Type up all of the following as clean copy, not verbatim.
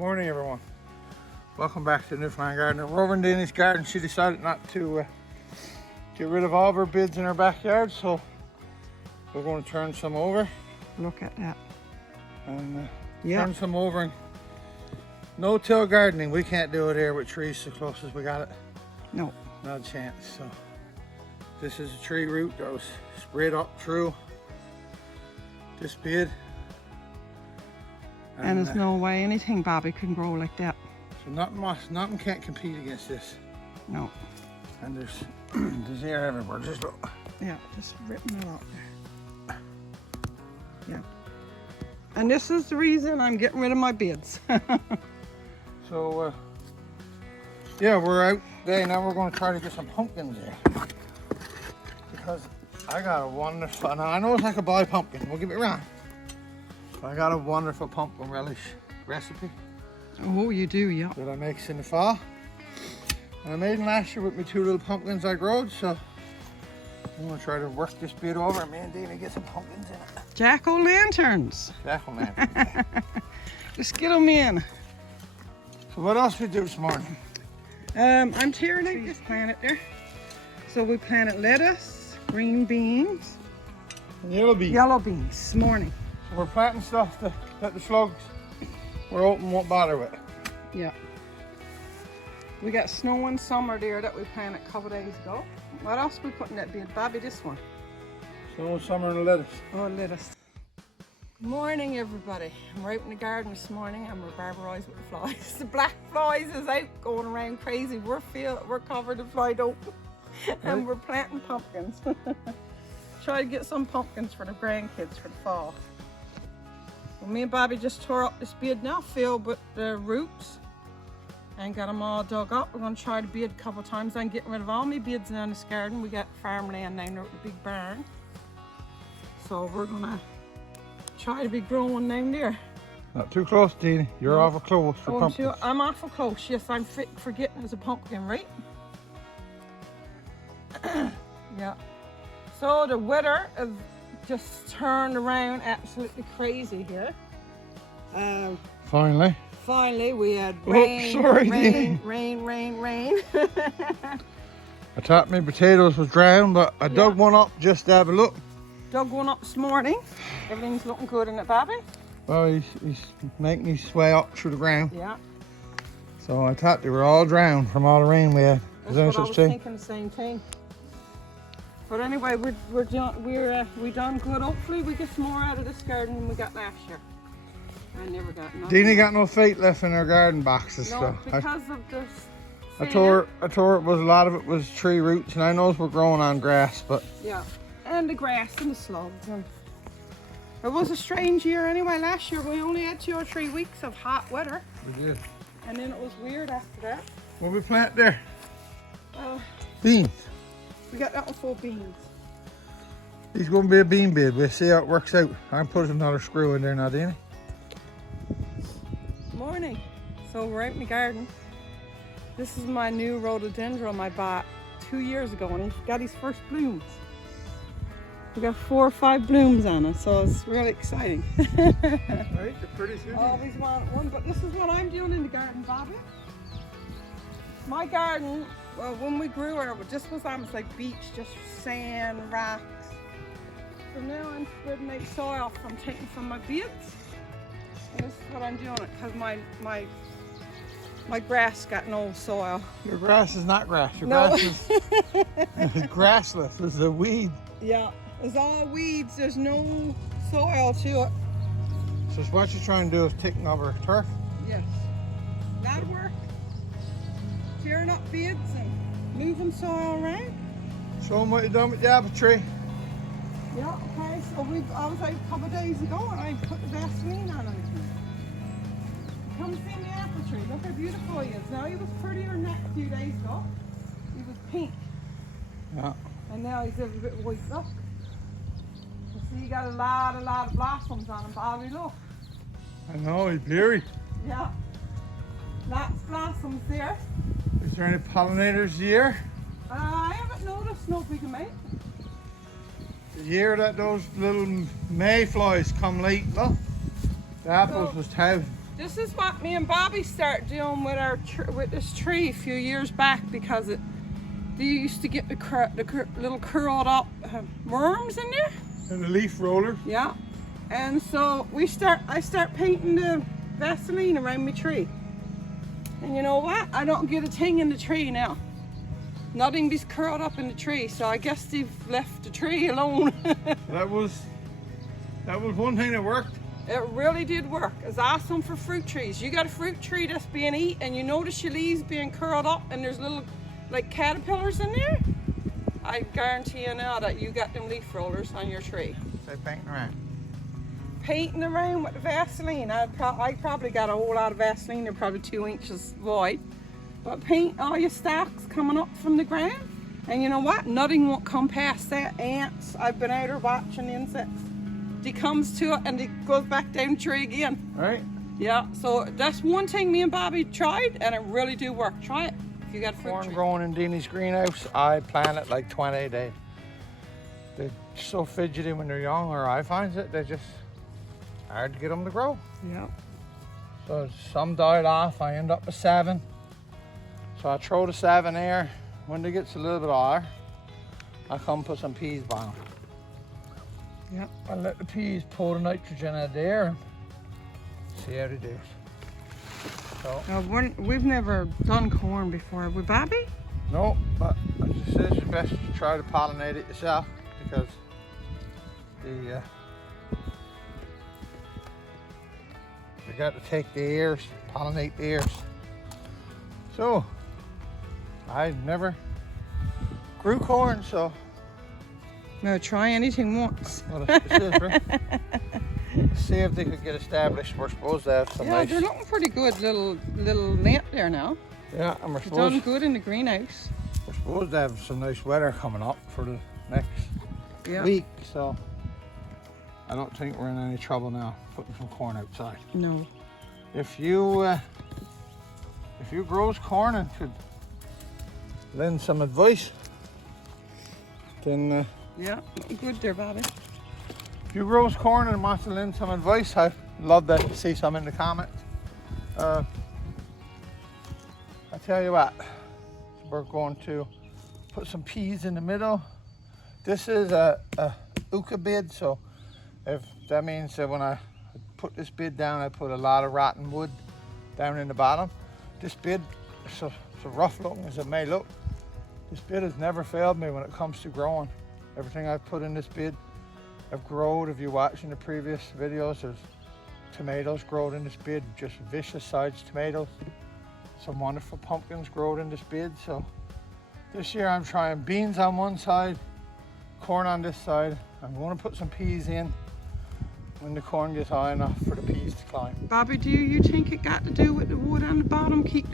Morning everyone, welcome back to Newfoundland Garden. We're over in Dana's garden. She decided not to get rid of all of her beds in her backyard, so we're going to turn some over. Look at that. And turn some over. And no-till gardening, we can't do it here with trees so close as we got it. No. Not a chance. So this is a tree root that was sprayed up through this bed. And there's no way anything, Bobby, can grow like that. So nothing can't compete against this. No. And there's air everywhere. Just look. Yeah, just ripping it out there. Yeah. And this is the reason I'm getting rid of my beds. So, yeah, we're out there now. We're going to try to get some pumpkins here. Because I got a wonderful, now I know it's like a boy pumpkin, don't get me wrong. I got a wonderful pumpkin relish recipe. Oh, you do, yeah. That I make in the fall. And I made them last year with my two little pumpkins I growed, so I'm going to try to work this bit over and me and Davey get some pumpkins in it. Jack-o'-lanterns. Jack-o'-lantern. Just get them in. So what else we do this morning? I'm tearing out this planet there. So we planted lettuce, green beans, And yellow beans. yellow beans this morning. So we're planting stuff that the slugs we're open won't bother with. Yeah. We got snow and summer there that we planted a couple days ago. What else we put in that bed? Bobby, this one. Snow, summer, and lettuce. Oh, lettuce. Morning, everybody. I'm out in the garden this morning. I'm barbarized with the flies. The black flies is out going around crazy. We're covered in fly dope. And we're planting pumpkins. Try to get some pumpkins for the grandkids for the fall. Well, me and Bobby just tore up this bed now, filled with the roots, and got them all dug up. We're going to try to bed a couple times. I'm getting rid of all my beds now in this garden. We got farmland down there with the big barn. So we're going to try to be growing down there. Not too close, Dina. You're awful close for pumpkins. I'm awful close. Yes, I'm forgetting there's a pumpkin, right? Yeah. So the weather has just turned around absolutely crazy here. Finally. Finally, we had Oops, sorry, rain. I thought my potatoes was drowned, but I dug one up just to have a look. Dug one up this morning. Everything's looking good in it, Bobby. Well, he's making his way up through the ground. Yeah. So I thought they were all drowned from all the rain we had. That's what I was thinking, the same thing. But anyway, we done good. Hopefully we get some more out of this garden than we got last year. I never got nothing. Dina got no faith left in her garden boxes. No, so because of this. I told her it was a lot of it was tree roots, and I know we're growing on grass, but yeah, and the grass and the slugs. And it was a strange year anyway. Last year we only had 2 or 3 weeks of hot weather. we did. And then it was weird after that. What we plant there? Beans. Beans. We got that one full of beans. He's going to be a bean bed. We'll see how it works out. I'm putting another screw in there now, Dina. Morning. So we're out in the garden. This is my new rhododendron I bought 2 years ago, and he got his first blooms. We got 4 or 5 blooms on it, so it's really exciting. Right, they're pretty soon. Always want one, but this is what I'm doing in the garden, Bobby. My garden, well, when we grew it just was almost like beach, just sand, rocks. So now I'm spreading out soil from taking from my beds. And this is what I'm doing it, because my grass got no soil. Your grass is not grass. Your No. grass is grassless. It's a weed. Yeah, it's all weeds. There's no soil to it. So what you're trying to do is taking over turf. Yes. A lot of work. Tearing up beds and moving soil around. Show them what you done with the apple tree. Yeah, okay, so I was out a couple of days ago and I put the Vaseline on it. Come see the apple tree. Look how beautiful he is. Now he was prettier than that a few days ago. He was pink. Yeah. And now he's a bit white. Look. You see, he got a lot of blossoms on him, Bobby. Look. I know, he's bleary. Yeah. Lots of blossoms there. Is there any pollinators here? I haven't noticed no big amount. Did you hear that those little mayflies come late? Look, the apples was This is what me and Bobby started doing with our with this tree a few years back because they used to get the little curled up worms in there. And the leaf roller. Yeah. And so I start painting the Vaseline around my tree. And you know what? I don't get a thing in the tree now. Nothing be curled up in the tree, so I guess they've left the tree alone. That was one thing that worked. It really did work. It's awesome for fruit trees. You got a fruit tree that's being eaten and you notice your leaves being curled up and there's little like caterpillars in there. I guarantee you now that you got them leaf rollers on your tree. Say painting around. Painting around with the Vaseline. I probably got a whole lot of Vaseline. They're probably 2 inches wide. But paint all your stalks coming up from the ground. And you know what? Nothing won't come past that. Ants. I've been out there watching insects. He comes to it and he goes back down the tree again. Right? Yeah, so that's one thing me and Bobby tried and it really do work. Try it if you got fruit Corn tree. growing in Deanie's greenhouse, I plant it like 20 a day. They're so fidgety when they're young, or I find it, they're just hard to get them to grow. Yeah. So some died off, I end up with 7. So I throw the 7 there. When they gets a little bit higher, I come put some peas by them. Yeah. I let the peas pull the nitrogen out of there and see how they do. So, We've never done corn before, have we, Bobby? no, but as I said, it's best to try to pollinate it yourself because you got to take the ears, pollinate the ears. So, I never grew corn, so No, try anything once. well, this is, right? See if they could get established. We're supposed to have some Yeah, nice. they're looking pretty good, little net there now. Yeah, and They've done good in the greenhouse. we're supposed to have some nice weather coming up for the next week, so I don't think we're in any trouble now putting some corn outside. No. If you grows corn and could lend some advice, then Yeah, good there, Bobby. if you grows corn and wants to lend some advice, I'd love to see some in the comments. I tell you what, we're going to put some peas in the middle. This is a euca bed, so if that means that when I put this bed down, I put a lot of rotten wood down in the bottom. This bed, so rough looking as it may look, this bed has never failed me when it comes to growing. Everything I've put in this bed have grown. If you watch in the previous videos, there's tomatoes growing in this bed, just vicious sized tomatoes. Some wonderful pumpkins growing in this bed. So this year I'm trying beans on one side, corn on this side. I'm going to put some peas in when the corn gets high enough for the peas to climb. Bobby, do you think it got to do with the wood on the bottom? Keep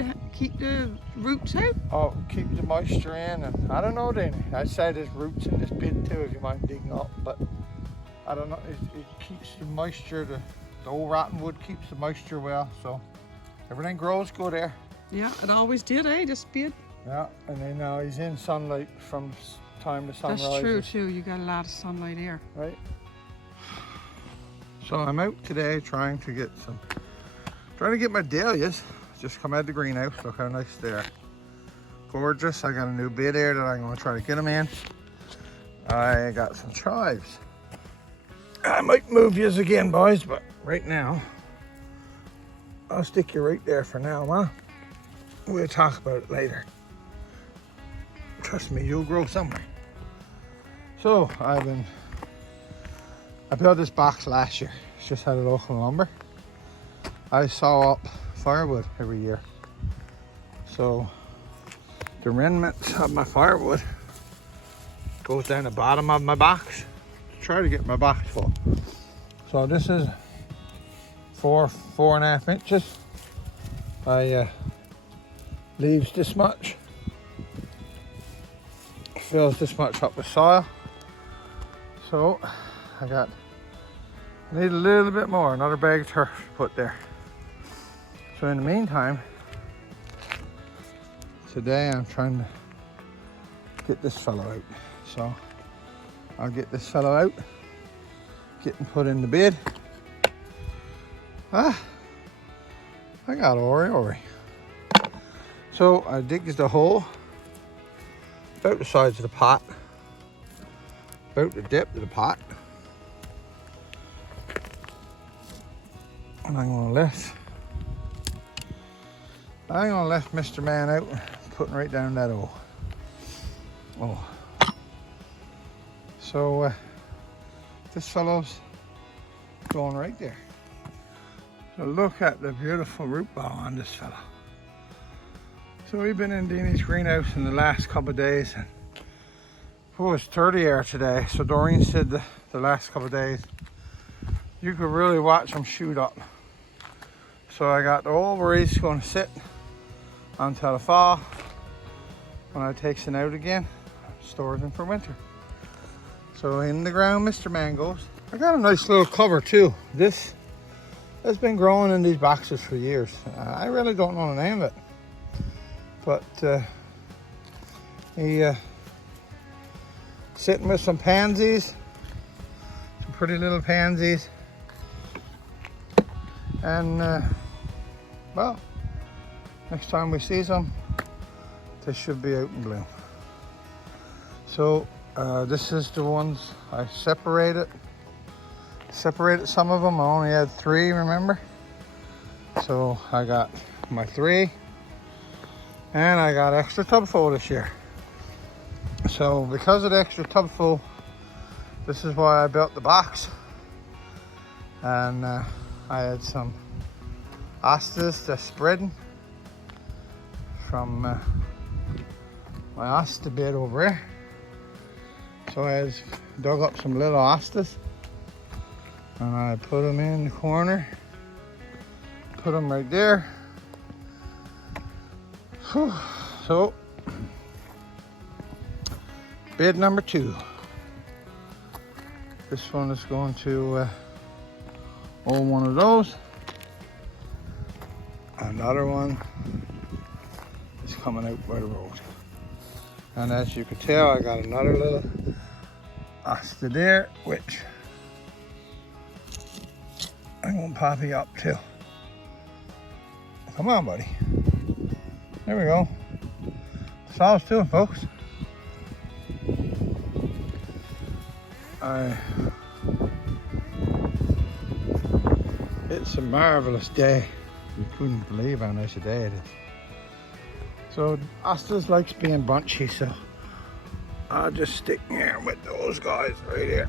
the roots out? Oh, keep the moisture in, and I don't know, Danny. I'd say there's roots in this bed too if you mind digging up, but I don't know. It keeps the moisture, the old rotten wood keeps the moisture well, so everything grows good there. Yeah, it always did, eh? This bed. Yeah, and then now he's in sunlight from time to sunrise. That's true too. You got a lot of sunlight here. Right. So I'm out today trying to get my dahlias just come out of the greenhouse. Look how nice they are. Gorgeous. I got a new bed here that I'm going to try to get them in. I got some chives. I might move yous again, boys, but right now I'll stick you right there for now, huh? We'll talk about it later. Trust me, you'll grow somewhere. So I built this box last year. It's just had a local lumber. I saw up firewood every year. So the remnant of my firewood goes down the bottom of my box to try to get my box full. So this is 4.5 inches. I leaves this much. Fills this much up with soil. So I need a little bit more, another bag of turf to put there. So in the meantime, today I'm trying to get this fellow out. So I'll get this fellow out, get him put in the bed. I got Ori. So I digs the hole about the size of the pot, about the depth of the pot. And I'm gonna lift Mr. Man out, putting right down that hole. Oh. So this fellow's going right there. So look at the beautiful root ball on this fella. So we've been in Deanie's greenhouse in the last couple of days, and it's 30 air today. So Doreen said the last couple of days you could really watch them shoot up. So I got the ovaries going to sit until the fall. When I takes them out again, stores them for winter. So in the ground Mr. Man goes. I got a nice little cover too. This has been growing in these boxes for years. I really don't know the name of it, but he sitting with some pansies, some pretty little pansies, and well, next time we see some, they should be out in bloom. So this is the ones I separated some of them. I only had 3, remember? So I got my 3, and I got extra tub full this year. So because of the extra tub full, this is why I built the box. And I had some astas that's spreading from my asta bed over there. So I dug up some little astas and I put them in the corner, put them right there. Whew. So bed number 2. This one is going to one of those. Another one is coming out by the road. And as you can tell, I got another little asta there, which I'm gonna pop you up too. Come on, buddy. There we go. That's all I was doing, folks. It's a marvelous day. You couldn't believe how nice a day it is. So astas likes being bunchy, so I'll just stick here with those guys right here.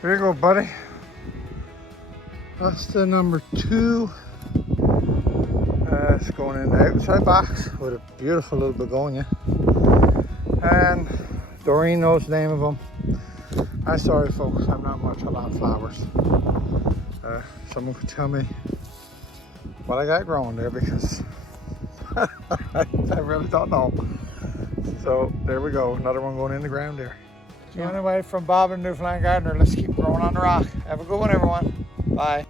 There you go, buddy. Asta number 2. It's going in the outside box with a beautiful little begonia. And Doreen knows the name of them. I'm sorry, folks, I'm not much about flowers. Someone could tell me what I got growing there, because I really don't know. So there we go, another one going in the ground there. So anyway, from Bob and Newfoundland Gardener, let's keep growing on the rock. Have a good one, everyone. Bye.